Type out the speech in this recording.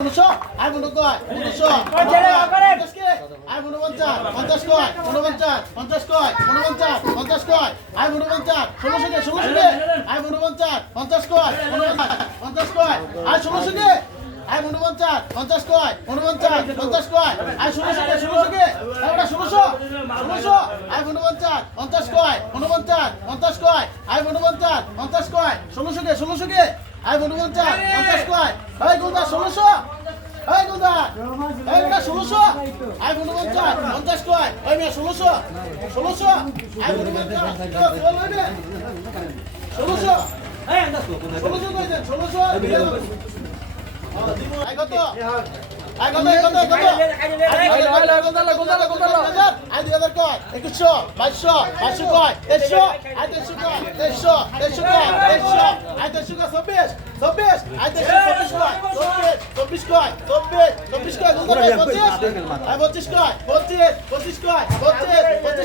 ষোলোশো আই মনে কয় 1500 আই মনে 50 কয় 49 50 কয় 49 50 কয় আই মনে 50 1600 কে আই মনে 50 কয় 50 কয় আই 1600 কে আই মনে 50 কয় 50 কয় আই 1600 কে এটা 1600 আই মনে 50 কয় 50 কয় আই মনে 50 কয় 1600 কে আই মনে 50 কয় এই গোলদা 1600 এই গোলদা এই বেটা 1600 আই মনে 50 কয় ওই মিয়া 1600 আই মনে 50 1600 এই আন্দাজ 1600 কই দেন 1600 আই কত আই কত আই 2000 কয় 2100 2200 কয় 2300 আই 2300 কয় 2300 কয় 2300 আই 2300 কয় 24 আই 24 কয় 24 কয় 24 কয় 25 কয় 25 কয় 25 কয় 25 কয় 25 কয় 25